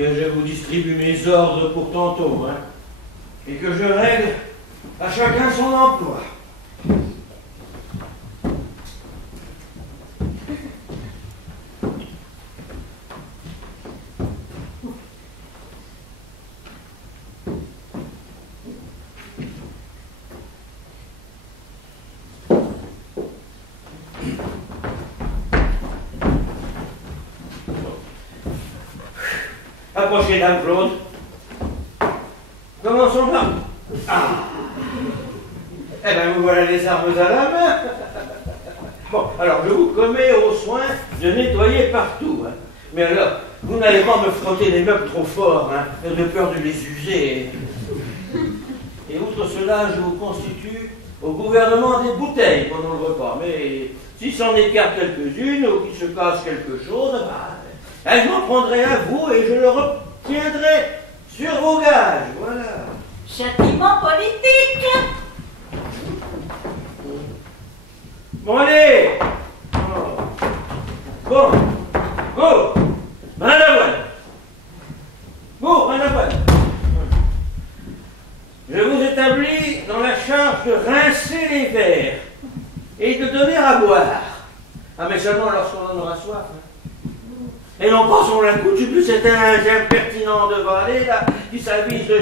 que je vous distribue mes ordres pour tantôt, hein, et que je règle à chacun son emploi. Approchez, Dame Claude. Commençons par... Ah. Eh bien, vous voilà les armes à la main. Bon, alors je vous commets au soin de nettoyer partout. Hein. Mais alors, vous n'allez pas me frotter les meubles trop fort, hein, de peur de les user. Et outre cela, je vous constitue au gouvernement des bouteilles pendant le repas. Mais si s'en écarte quelques-unes ou qu'il se casse quelque chose, je m'en prendrai à vous et je le retiendrai sur vos gages. Voilà. Châtiment politique. Bon, allez. Oh. Bon. Go. Main à la voile. Go, main à la voile. Je vous établis dans la charge de rincer les verres et de donner à boire. Ah, mais seulement lorsqu'on en aura soif. Hein. Et non pas sur la coutume, c'est un impertinent de valet là, qui s'avise de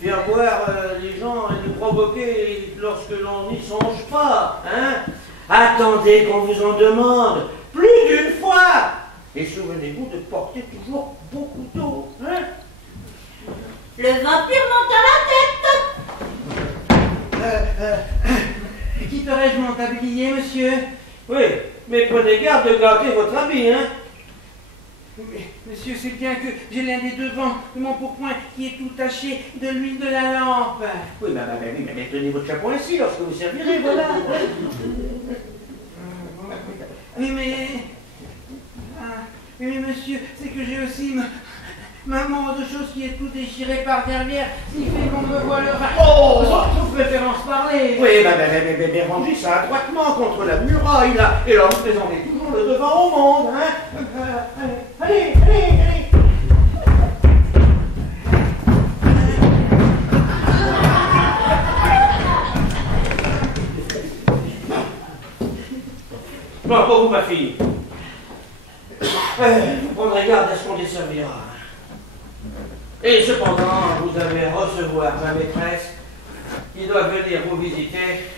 faire boire les gens et de provoquer lorsque l'on n'y songe pas. Hein. Attendez qu'on vous en demande plus d'une fois. Et souvenez-vous de porter toujours beaucoup d'eau. Hein. Le vampire monte à la tête. Quitterai-je mon tablier, monsieur? Oui, mais prenez garde de gâter votre habit, hein. Monsieur, c'est bien que j'ai l'un des devants de mon pourpoint qui est tout taché de l'huile de la lampe. Oui, mais tenez votre chapeau ainsi lorsque vous servirez, voilà. Oui, mais monsieur, c'est que j'ai aussi ma de choses qui est tout déchirée par derrière, si fait qu'on me voit le... Oh, sauf préférence parler. Oui, mais rangez ça adroitement contre la muraille, là, et là, vous présentez toujours le devant au monde, hein. Allez. Bon, pour vous, ma fille. Vous prendrez garde à ce qu'on desservira. Et cependant, vous allez recevoir ma maîtresse qui doit venir vous visiter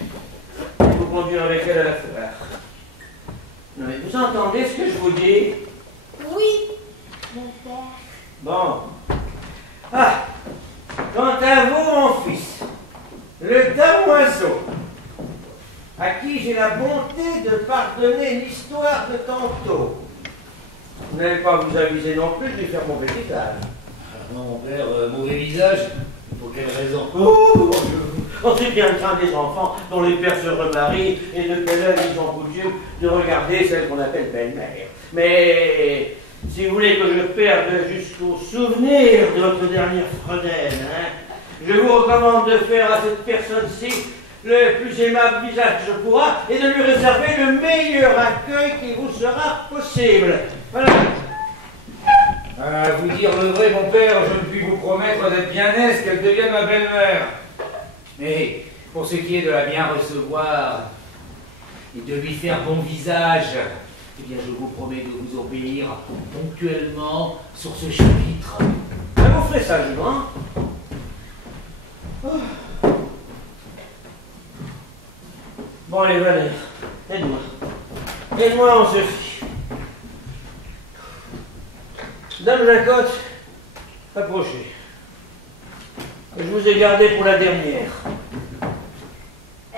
et vous conduire avec elle à la foire. Non, mais vous entendez ce que je vous dis? Oui, mon père. Bon. Ah, quant à vous, mon fils, le damoiseau, à qui j'ai la bonté de pardonner l'histoire de tantôt. Vous n'allez pas vous aviser non plus de lui faire mauvais visage. Non, mon père, mauvais visage. Pour quelle raison? On sait bien le train des enfants dont les pères se remarient et de quel œil ils ont coutume de regarder celle qu'on appelle belle-mère. Mais si vous voulez que je perde jusqu'au souvenir de votre dernière fredaine, hein, je vous recommande de faire à cette personne-ci le plus aimable visage que je pourrai et de lui réserver le meilleur accueil qui vous sera possible. Voilà. À vous dire le vrai, mon père, je ne puis vous promettre d'être bien aise qu'elle devienne ma belle-mère. Mais pour ce qui est de la bien recevoir et de lui faire bon visage, eh bien je vous promets de vous obéir ponctuellement sur ce chapitre. Vous ferez ça, Jean. Bon, allez, Valère, aide-moi. Aide-moi en Sophie. Dame Jacotte, approchez. Je vous ai gardé pour la dernière.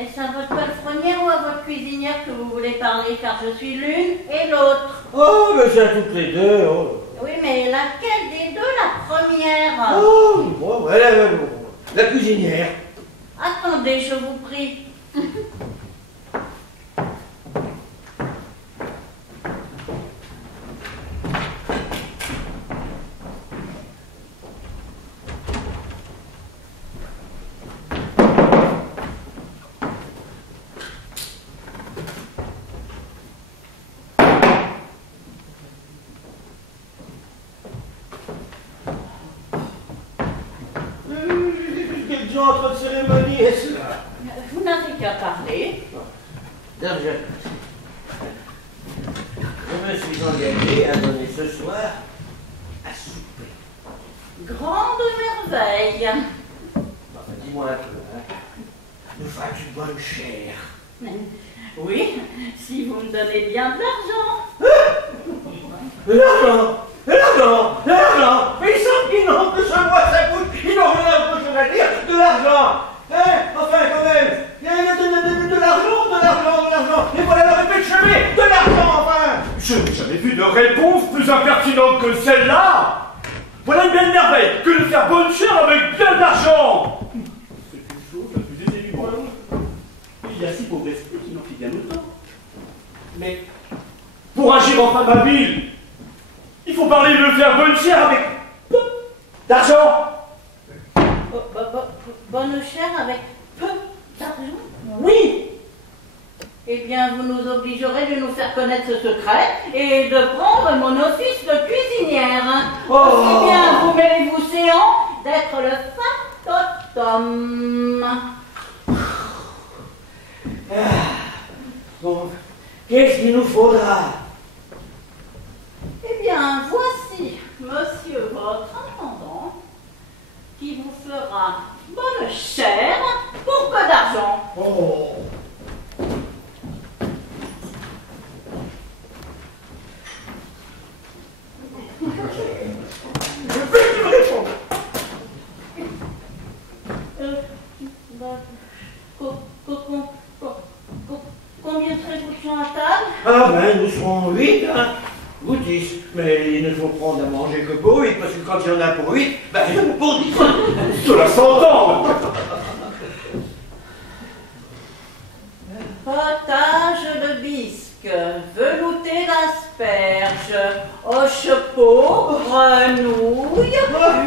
Est-ce à votre palefrenière ou à votre cuisinière que vous voulez parler, car je suis l'une et l'autre? Oh, mais c'est à toutes les deux. Oh. Oui, mais laquelle des deux la première? Oh, bon, la cuisinière. Attendez, je vous prie. entre de cérémonie et cela. Vous n'avez qu'à parler. Dame Jacotte, je me suis engagé à donner ce soir à souper. Grande merveille. Enfin, dis-moi un peu, hein. Nous fera une bonne chair. Oui, si vous me donnez bien de l'argent. De l'argent! De l'argent! De l'argent! Mais ils savent qu'ils n'ont que ça moi sa bouche, ils n'ont rien d'autre chose à dire, de l'argent! Hein? Enfin, quand même! De l'argent, de l'argent, de l'argent! Et voilà la répète chemin! De l'argent, enfin! Je n'ai jamais vu de réponse plus impertinente que celle-là. Voilà une belle merveille que de faire bonne chère avec bien d'argent. C'est une chose la plus aisée du monde. Il y a si pauvres esprits qui n'en fit bien autant. Mais pour agir en femme habile, il faut parler de faire bonne chère avec peu d'argent. Bonne chère avec peu d'argent? Oui. Eh bien, vous nous obligerez de nous faire connaître ce secret et de prendre mon office de cuisinière. Aussi bien vous mêlez-vous séant d'être le factotum. Bon, qu'est-ce qu'il nous faudra? Eh bien, voici monsieur votre intendant qui vous fera bonne chère pour peu d'argent. Oh. Combien serez-vous à table? Ah ben, nous serons 8, hein, ou 10. Mais il ne faut prendre à manger que pour 8, parce que quand il y en a pour 8, ben il y en a pour 10. Cela s'entend. Potage de bisque, velouté d'asperges, hochepeau, grenouille,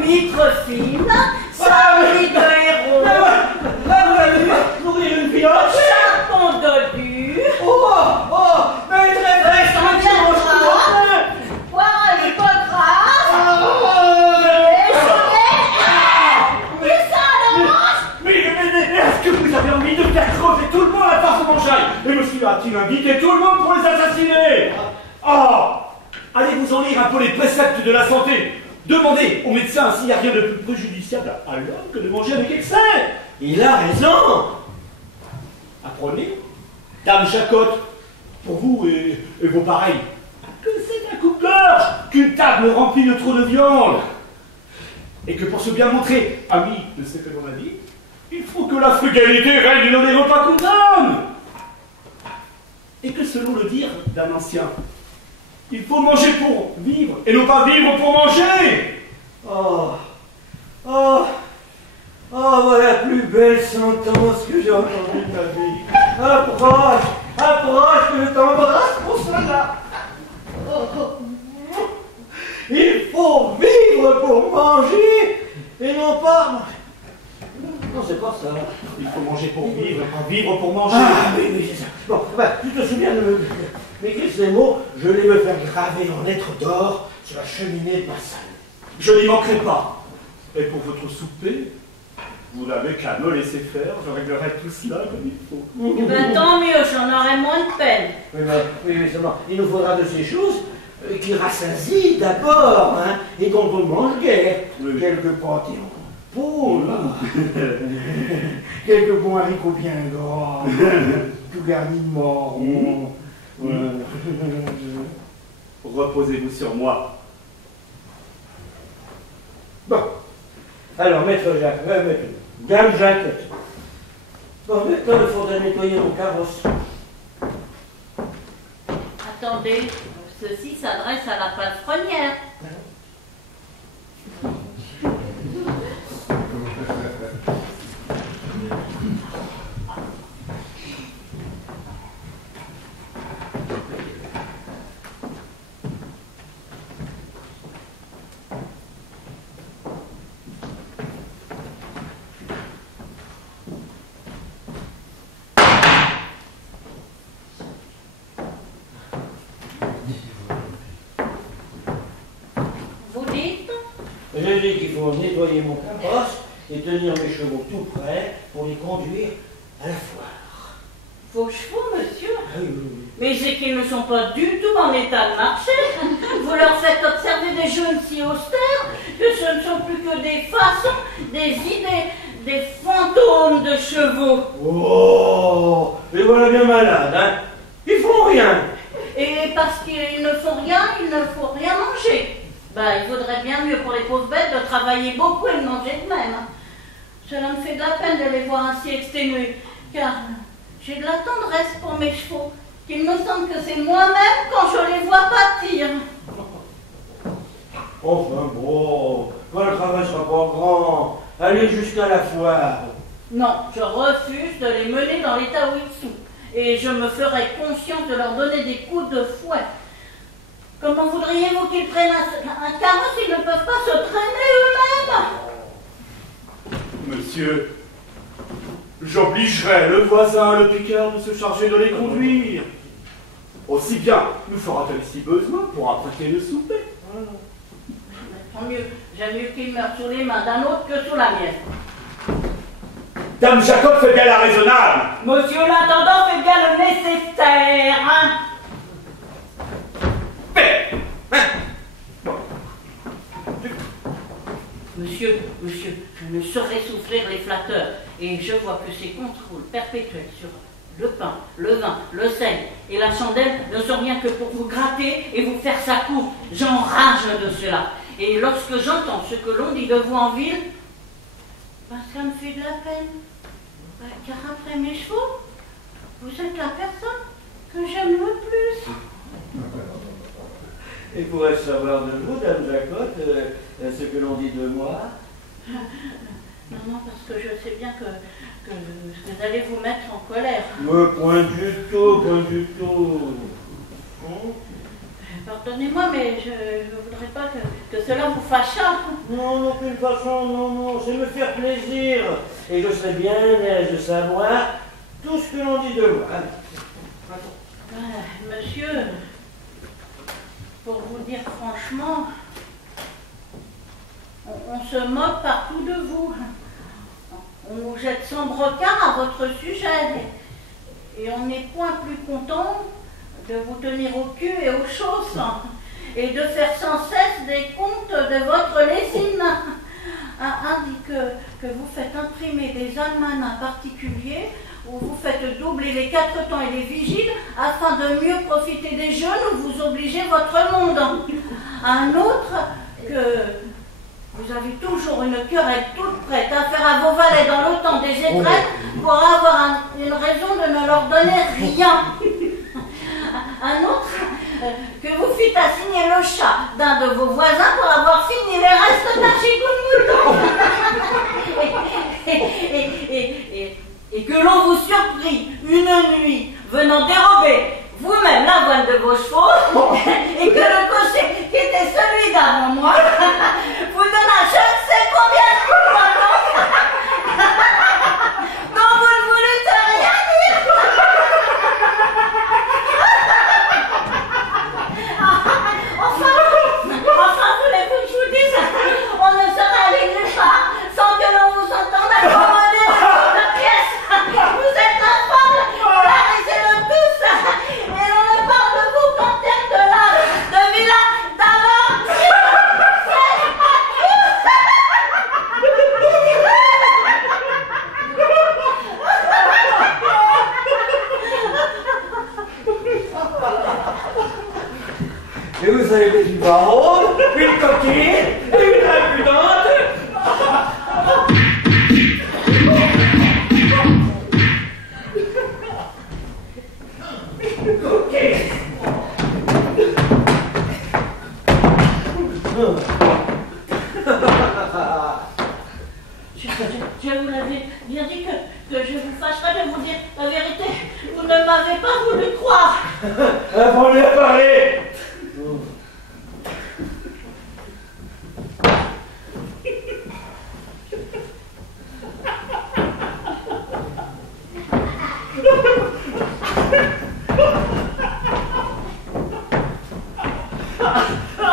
huîtres fines, sabri de héros, Nourrir une pioche. chapon dodu, Mais très vrai, ça me tient poire à l'hypocrate, et ça à la manche. Mais est-ce que vous avez envie de faire crever tout le monde à force de manger? Et monsieur a-t-il invité tout le monde pour les assassiner? Allez vous en lire un peu les préceptes de la santé. Demandez au médecin s'il n'y a rien de plus préjudiciable à l'homme que de manger avec excès. Il a raison. Apprenez, Dame Jacotte, pour vous et vos pareils, que c'est un coupe-gorge qu'une table remplie de trop de viande. Et que pour se bien montrer ami de ces que l'on a dit, il faut que la frugalité règne dans les repas qu'on donne. Et que selon le dire d'un ancien, il faut manger pour vivre et non pas vivre pour manger. Voilà la plus belle sentence que j'ai entendue de ma vie. Approche, que je t'embrasse pour cela. Il faut vivre pour manger et non pas manger. Non, c'est pas ça. Il faut manger pour vivre et pas vivre pour manger. Ah oui, c'est ça. Bon, tu te souviens de m'écrire ces mots, je vais me faire graver en lettres d'or sur la cheminée de ma salle. Je n'y manquerai pas. Et pour votre souper, vous n'avez qu'à me laisser faire, je réglerai tout cela comme il faut. Eh ben, tant mieux, j'en aurai moins de peine. Oui, seulement, il nous faudra de ces choses qui rassasient d'abord, hein, et dont on ne mange guère. Oui. Quelques pâtés en poule, quelques bons haricots bien gras, tout garni de morons. Reposez-vous sur moi. Bon, alors, maître Jacques, Dame Jacotte. Bon, maintenant, il faudrait nettoyer mon carrosse. Attendez, ceci s'adresse à la palefrenière. Je dis qu'il faut nettoyer mon carrosse et tenir mes chevaux tout près pour les conduire à la foire. Vos chevaux, monsieur? Ah oui, oui, oui. Mais c'est qu'ils ne sont pas du tout en état de marcher. Vous leur faites observer des jeunes si austères que ce ne sont plus que des façons, des idées, des fantômes de chevaux. Oh, les voilà bien malades, hein. Ils font rien. Et parce qu'ils ne font rien, il ne faut rien manger. Ben, il vaudrait bien mieux pour les pauvres bêtes de travailler beaucoup et de manger de même. Cela me fait de la peine de les voir ainsi exténués, car j'ai de la tendresse pour mes chevaux, qu'il me semble que c'est moi-même quand je les vois pâtir. Enfin bon, quand le travail sera pas grand, allez jusqu'à la foire. Non, je refuse de les mener dans l'état où ils sont, et je me ferai conscience de leur donner des coups de fouet. Comment voudriez-vous qu'ils prennent un carrosse s'ils ne peuvent pas se traîner eux-mêmes? Monsieur, j'obligerai le voisin, le piqueur, de se charger de les conduire. Aussi bien nous fera-t-elle si besoin pour apprêter le souper. Tant mieux, j'aime mieux qu'ils meurent sous les mains d'un autre que sous la mienne. Dame Jacob fait bien la raisonnable. Monsieur l'intendant fait bien le nécessaire, hein? Monsieur, je ne saurais souffrir les flatteurs, et je vois que ces contrôles perpétuels sur le pain, le vin, le sel et la chandelle ne sont rien que pour vous gratter et vous faire sa cour. J'enrage de cela. Et lorsque j'entends ce que l'on dit de vous en ville, ben ça me fait de la peine. Ben, car après mes chevaux, vous êtes la personne que j'aime le plus. Et pourrais-je savoir de vous, Dame Jacotte, ce que l'on dit de moi? Non, parce que je sais bien que vous allez vous mettre en colère. Mais point du tout, point du tout. Pardonnez-moi, mais je ne voudrais pas que cela vous fâchât. Non, d'aucune façon, non, c'est me faire plaisir. Et je serais bien aise de savoir tout ce que l'on dit de moi. Monsieur, pour vous dire franchement, on se moque partout de vous. On vous jette sans brocard à votre sujet. Et on n'est point plus content de vous tenir au cul et aux chausses et de faire sans cesse des comptes de votre lésine. Indique que vous faites imprimer des almanachs particuliers où vous faites doubler les 4 temps et les vigiles afin de mieux profiter des jeunes où vous obligez votre monde. Un autre que vous avez toujours une querelle toute prête à faire à vos valets dans le temps des étrennes pour avoir une raison de ne leur donner rien. Un autre que vous fîtes assigner le chat d'un de vos voisins pour avoir fini les restes d'un gigot de mouton. Et que l'on vous surprit une nuit venant dérober vous-même l'avoine de vos chevaux et que le cocher qui était celui d'avant moi vous donna je ne sais combien de coups dont vous ne voulez rien dire. Enfin, voulez-vous que je vous dise, on ne sera allé nulle part sans que l'on vous entende accommoder de pièces. Vous êtes infâmes, caressez-le tous, et l'on ne parle de vous qu'en termes de l'art, de villa, d'avoir. Et vous avez une baronne, une coquine, une impudente. Je vous l'avais bien dit que je vous fâcherais de vous dire la vérité. Vous ne m'avez pas voulu croire. Avant de parler.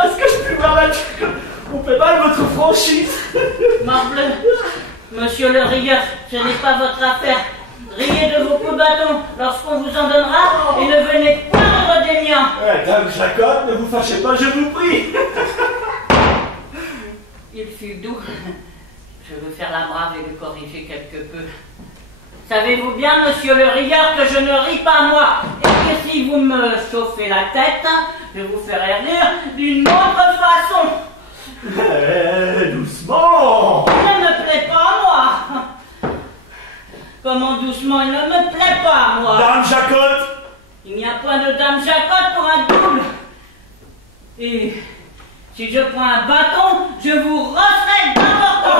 Est-ce que je peux voir on fait mal votre franchise? Morbleu, Monsieur le rieur, ce n'est pas votre affaire. Riez de vos coups de bâton lorsqu'on vous en donnera et ne venez plaindre des miens. Dame Jacotte, ne vous fâchez pas, je vous prie. Il fut doux. Je veux faire la brave et le corriger quelque peu. Savez-vous bien, monsieur le rieur, que je ne ris pas moi, et que si vous me chauffez la tête, je vous ferai rire d'une autre façon. Doucement. Il ne me plaît pas à moi. Comment doucement, il ne me plaît pas à moi. Dame Jacotte. Il n'y a point de dame Jacotte pour un double. Et si je prends un bâton, je vous rosserai d'importance.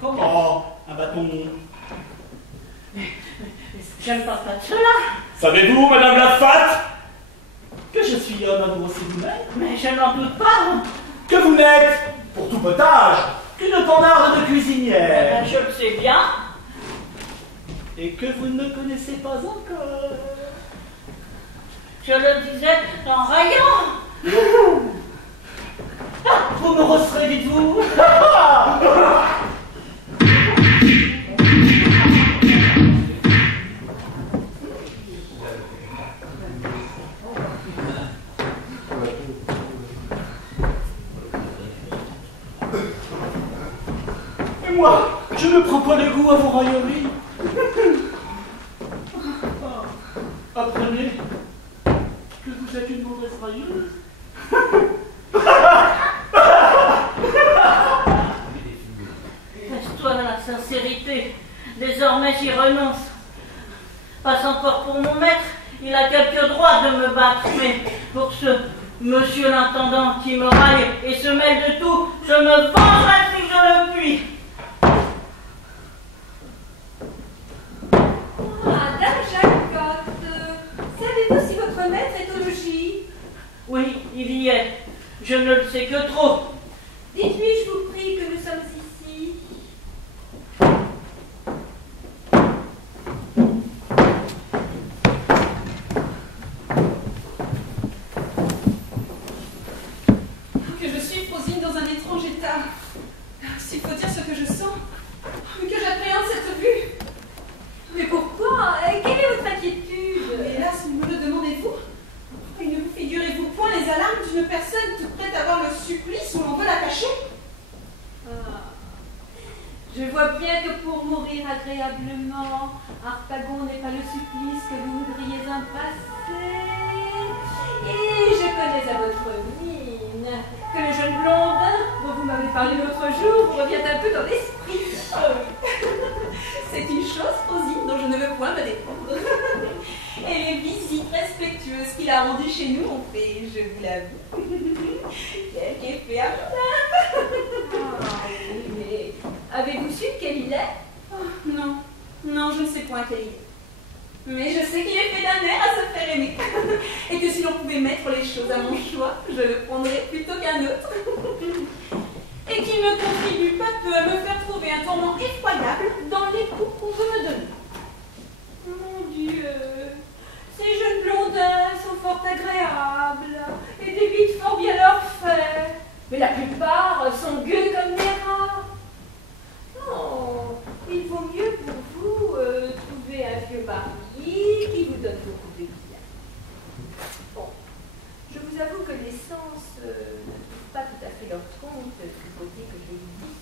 Comment? Un bâton? Je ne pense pas de cela. Savez-vous, Madame la Fat, que je suis homme à vous aussi vous-même? Mais je n'en doute pas. Que vous n'êtes, pour tout potage, qu'une panarde de cuisinière. Je le sais bien. Et que vous ne connaissez pas encore. Je le disais en raillant. Vous me rosserez, dites-vous. Et moi, je ne prends pas le goût à vos railleries. Apprenez que vous êtes une mauvaise railleuse. Laisse-toi la sincérité. Désormais, j'y renonce. Passe encore pour mon maître. Il a quelques droits de me battre, mais pour ce monsieur l'intendant qui me raille et se mêle de tout, je me vengerai si je le puis. Ah, Dame Jacotte, savez-vous si votre maître est au logis? Oui, il y est. Je ne le sais que trop. Dites-lui, je vous prie, que nous sommes ici. Que je suis, Frosine, dans un étrange état. S'il faut dire ce que je sens, que j'appréhende cette vue. Mais pourquoi? Quelle est votre inquiétude? Mais hélas, me le demandez-vous? Et ne vous figurez-vous point les alarmes d'une personne toute prête à voir le supplice où l'on veut la cacher? Je vois bien que pour mourir agréablement, Harpagon n'est pas le supplice que vous voudriez en passer. Et je connais à votre mine que le jeune blondin dont vous m'avez parlé l'autre jour vous revient un peu dans l'esprit. C'est une chose, Frosine, dont je ne veux point me défendre. Et les visites respectueuses qu'il a rendues chez nous ont fait, je vous l'avoue, quel effet agréable. Oui, mais avez-vous su quel il est? Non, non, je ne sais point quel il est. Mais je sais qu'il est fait d'un air à se faire aimer. Et que si l'on pouvait mettre les choses à mon choix, je le prendrais plutôt qu'un autre. Et qu'il me contribue pas peu à me faire trouver un tourment effroyable dans les coups qu'on veut me donner. Mon Dieu, ces jeunes blondins sont fort agréables et débitent fort bien leur fait. Mais la plupart sont gueux comme des rats. Oh, il vaut mieux pour vous trouver un vieux mari qui vous donne beaucoup de bien. Bon, je vous avoue que les sens ne trouvent pas tout à fait leur compte du côté que je vous dis,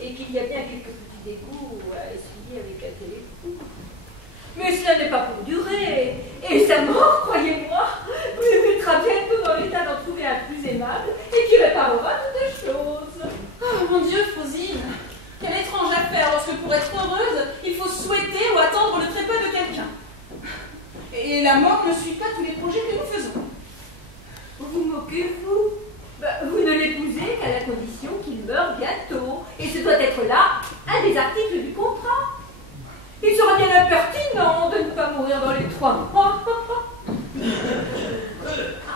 et qu'il y a bien quelques petits dégoûts à essuyer avec un tel époux. Mais cela n'est pas pour durer, et sa mort, croyez-moi, vous mettra bientôt dans l'état d'en trouver un plus aimable et qui réparera toutes choses. Oh mon Dieu, Frosine, quelle étrange affaire lorsque pour être heureuse, il faut souhaiter ou attendre le trépas de quelqu'un. Et la mort ne suit pas tous les projets que nous faisons. Vous moquez-vous? Vous ne l'épousez qu'à la condition qu'il meure bientôt. Et ce doit être là un des articles du contrat. Il sera bien impertinent de ne pas mourir dans les 3 mois.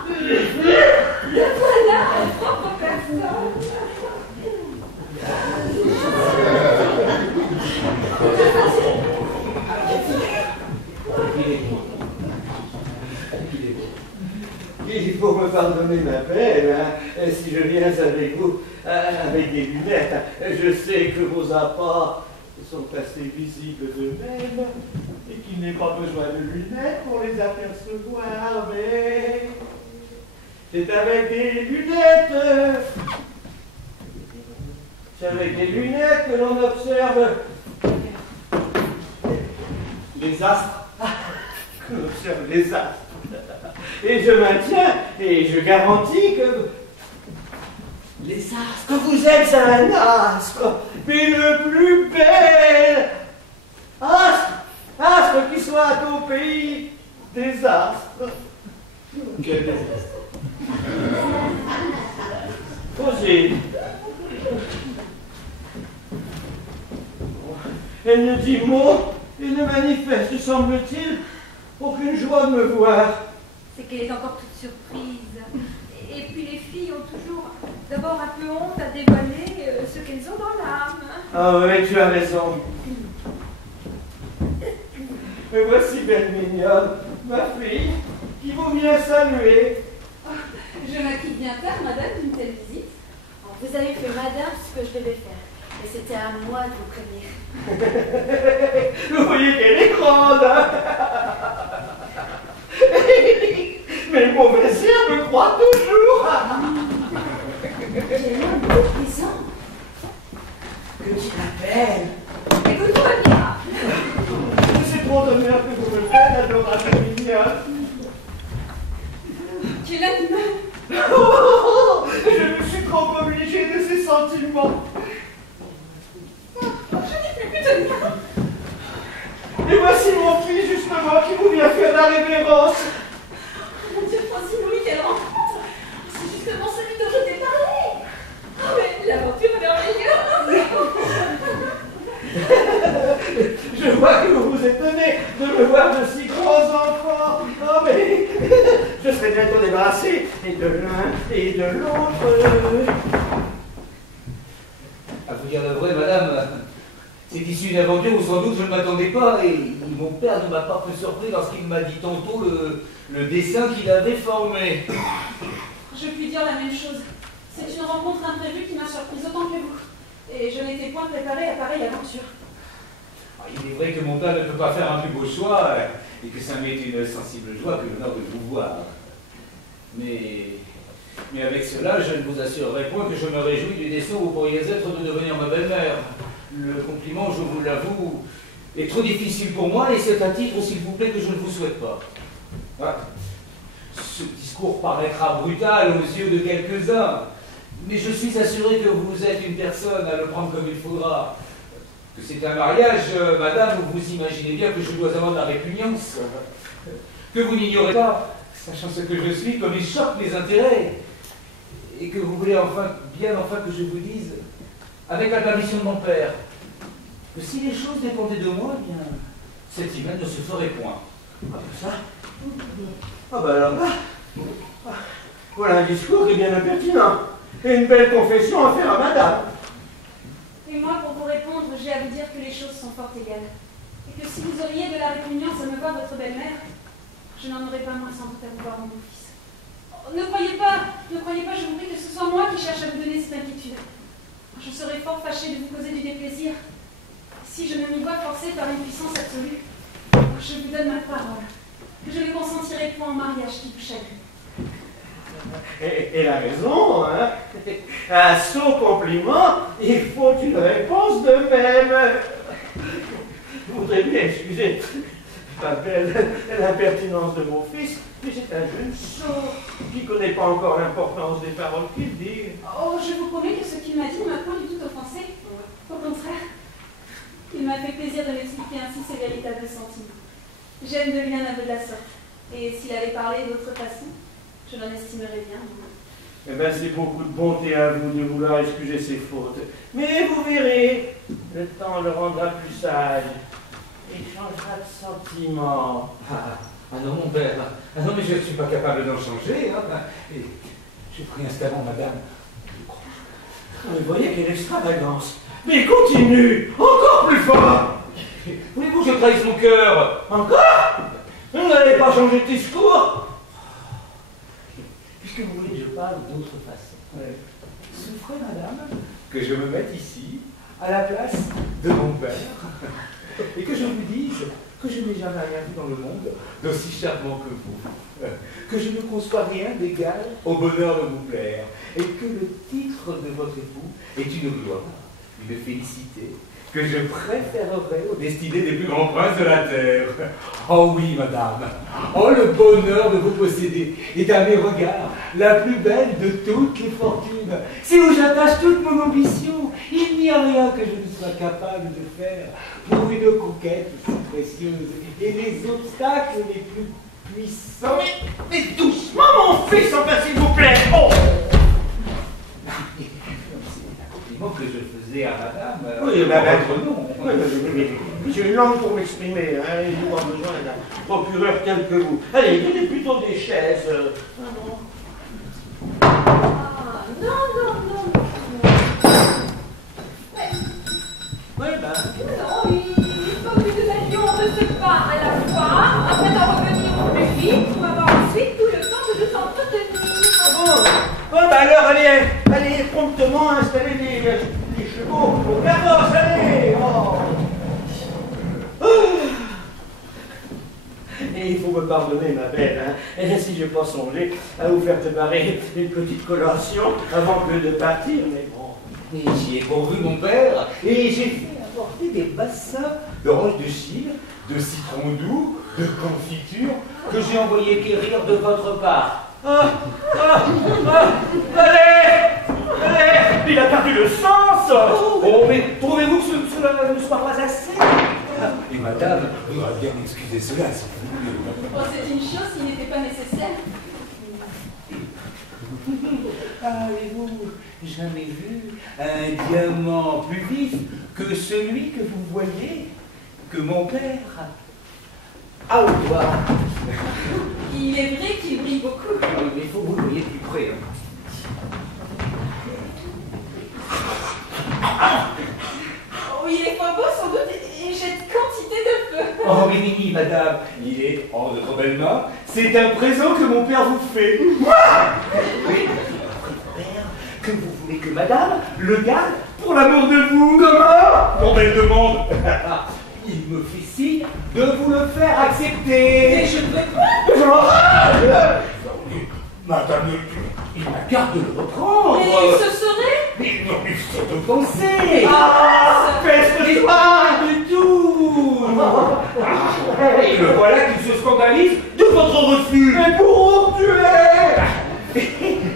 Le voilà, la propre personne. il faut me pardonner ma belle, hein, si je viens avec vous avec des lunettes. Je sais que vos appas sont assez visibles d'eux-mêmes et qu'il n'est pas besoin de lunettes pour les apercevoir, mais c'est avec des lunettes. C'est avec des lunettes que l'on observe les astres. On observe les astres. Et je maintiens et je garantis que les astres que vous êtes un astre, mais le plus bel astre qui soit au pays des astres. Quel désastre. Osez. Elle ne dit mot et ne manifeste, semble-t-il, aucune joie de me voir. C'est qu'elle est encore toute surprise. Et puis les filles ont toujours d'abord un peu honte à dévoiler ce qu'elles ont dans l'âme. Ah oui, tu as raison. Me voici belle mignonne, ma fille, qui vous vient saluer. Je m'acquitte bien tard, madame, d'une telle visite. Vous avez fait, madame, ce que je devais faire. Et c'était à moi de vous prévenir. Vous voyez qu'elle est grande, hein? Mais le mauvais air me croit toujours. J'ai eu un beau présent. Que tu l'appelles. Écoute-moi bien. C'est trop d'honneur que vous me faites, adorable mignonne. Quel animal! Je me suis trop obligée de ces sentiments. Je n'ai plus de lien. Et voici mon fils, justement, qui vous vient faire la révérence. Mon Dieu, Francine, oui, quelle rencontre! C'est justement celui dont je t'ai parlé! Ah mais l'aventure est merveilleuse! Je vois que vous vous étonnez de me voir de si grands enfants. Oh, mais je serai bientôt débarrassé, et de l'un et de l'autre. À vous dire le vrai, madame, c'est issu d'une aventure où sans doute je ne m'attendais pas, et mon père ne m'a pas peu surpris lorsqu'il m'a dit tantôt le dessin qu'il avait formé. Je puis dire la même chose. C'est une rencontre imprévue qui m'a surprise autant que vous. Et je n'étais point préparée à pareille aventure. Il est vrai que mon père ne peut pas faire un plus beau choix, et que ça m'est une sensible joie que l'honneur de vous voir. Mais avec cela, je ne vous assurerai point que je me réjouis du dessein où vous pourriez être de devenir ma belle-mère. Le compliment, je vous l'avoue, est trop difficile pour moi, et c'est un titre, s'il vous plaît, que je ne vous souhaite pas. Ah. Ce discours paraîtra brutal aux yeux de quelques-uns, mais je suis assuré que vous êtes une personne à le prendre comme il faudra. Que c'est un mariage, madame, où vous imaginez bien que je dois avoir de la répugnance. Que vous n'ignorez pas, sachant ce que je suis, comme il choque mes intérêts. Et que vous voulez bien enfin que je vous dise, avec la permission de mon père, que si les choses dépendaient de moi, eh bien, cette hymen ne se ferait point. Ah, ça? Ah, ben alors là, voilà un discours qui est bien impertinent. Et une belle confession à faire à madame. Et moi, pour vous répondre, j'ai à vous dire que les choses sont fort égales. Et que si vous auriez de la répugnance à me voir votre belle-mère, je n'en aurais pas moins sans doute à vous voir mon beau-fils. Ne croyez pas, je vous prie, que ce soit moi qui cherche à vous donner cette inquiétude. Je serais fort fâchée de vous causer du déplaisir. Si je ne m'y vois forcée par une puissance absolue, je vous donne ma parole, que je ne consentirai point en mariage qui vous chagrine. Elle a raison, hein? Un sot compliment, il faut une réponse de même. Vous voudrez bien excuser l'impertinence de mon fils, mais c'est un jeune sot qui ne connaît pas encore l'importance des paroles qu'il dit. Oh, je vous promets que ce qu'il m'a dit ne m'a point du tout offensé. Au contraire, il m'a fait plaisir de m'expliquer ainsi ses véritables sentiments. J'aime de lui un aveu de la sorte, et s'il avait parlé d'autre façon, je l'en estimerais bien. Eh bien, c'est beaucoup de bonté à vous de vouloir excuser ses fautes. Mais vous verrez, le temps le rendra plus sage. Il changera de sentiment. Ah non, mon père. Ah non, mais je ne suis pas capable d'en changer. Hein. Et je prie instamment, madame. Vous voyez quelle extravagance. Mais continue, encore plus fort. Voulez-vous que je trahisse mon cœur? Encore? Vous n'allez pas changer de discours? puisque vous voulez que je parle d'autre façon, souffrez, madame, que je me mette ici, à la place de mon père, et que je vous dise que je n'ai jamais rien vu dans le monde d'aussi charmant que vous, que je ne conçois rien d'égal au bonheur de vous plaire, et que le titre de votre époux est une gloire, une félicité, que je préférerais aux destinées des plus grands princes de la terre. Oh oui, madame, oh le bonheur de vous posséder est à mes regards la plus belle de toutes les fortunes. Si où j'attache toute mon ambition, il n'y a rien que je ne sois capable de faire pour une conquête si précieuse. Et les obstacles les plus puissants... Mais doucement, mon fils, enfin, s'il vous plaît. Oh, que je faisais à madame, oui, votre nom. J'ai une langue pour m'exprimer, hein, il n'y a pas besoin d'un procureur tel que vous. Allez, donnez plutôt des chaises. Ah, non. Oui, ben. Non, il faut que nous allions de ce pas à la fois, après d'en revenir au plus vite, pour avoir ensuite tout le temps de nous entretenir. Bon, ben alors, allez promptement installer les chevaux au carrosse, allez. Et il faut me pardonner, ma belle, hein, et si je n'ai pas songé à vous faire préparer une petite collation avant que de partir, mais bon. Et j'y ai pourvu mon père, et j'ai fait apporter des bassins d'orange de Chine, de citron doux, de confiture, que j'ai envoyé quérir de votre part. Allez, il a perdu le sens. Oh, mais trouvez-vous que cela ne soit pas assez? Et madame voudra bien excuser cela, si vous voulez. Oh, c'est une chose qui n'était pas nécessaire. Avez-vous jamais vu un diamant plus vif que celui que vous voyez, que mon père a au doigt? Il est vrai qu'il brille beaucoup. Mais il faut que vous le voyez de plus près. Oh, il est pas beau sans doute et jette quantité de feu. Oh oui, madame, il est en votre belle main. C'est un présent que mon père vous fait. Oui, votre père, que vous voulez que madame le garde pour l'amour de vous. Comment? Mon belle demande. Il me fait signe de vous le faire accepter. Mais je ne veux pas. Madame, il m'a garde de le reprendre. Et ce serait? Mais non, il faut de penser. Peste-toi Du tout. Et le voilà qui se scandalise de votre refus. Mais pour vous tuer.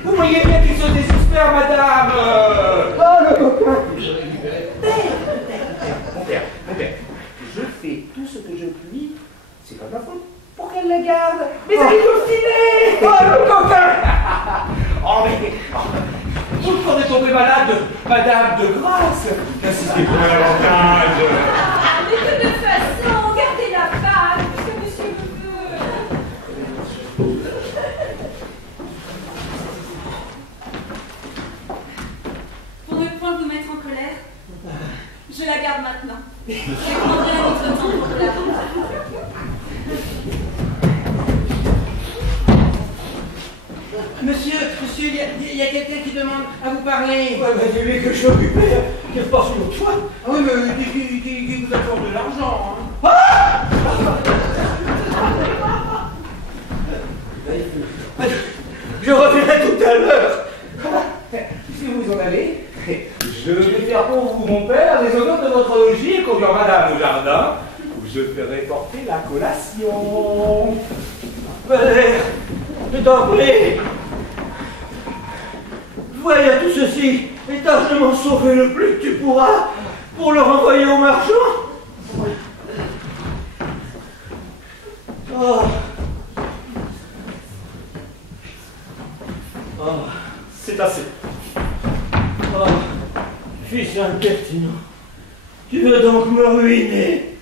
Vous voyez bien qu'il se désespère, madame. Le copain. Mon père, je fais tout ce que je puis, c'est pas ma faute, pour qu'elle la garde. Mais elle est obstinée. Le copain. Oh, mais vous prenez tomber malade, madame de grâce. N'insistez pas à l'avantage. Mais de toute façon, gardez la bague, puisque monsieur le veut. Pour ne point vous mettre en colère, je la garde maintenant. Je prendrai un autre temps pour la rendre. Monsieur, il y a quelqu'un qui demande à vous parler. Ouais, mais dis-lui que je suis occupé, qu'il passe une autre fois. Ah oui, mais qui vous accorde de l'argent. Hein. Je reviendrai tout à l'heure. Si vous en allez, je vais faire pour vous, mon père, les honneurs de votre logis et conduire madame au jardin, où je ferai porter la collation. Allez, je t'en prie. Voyez tout ceci et tâche de m'en sauver le plus que tu pourras pour le renvoyer au marchand. C'est assez. Fils impertinent, tu veux donc me ruiner?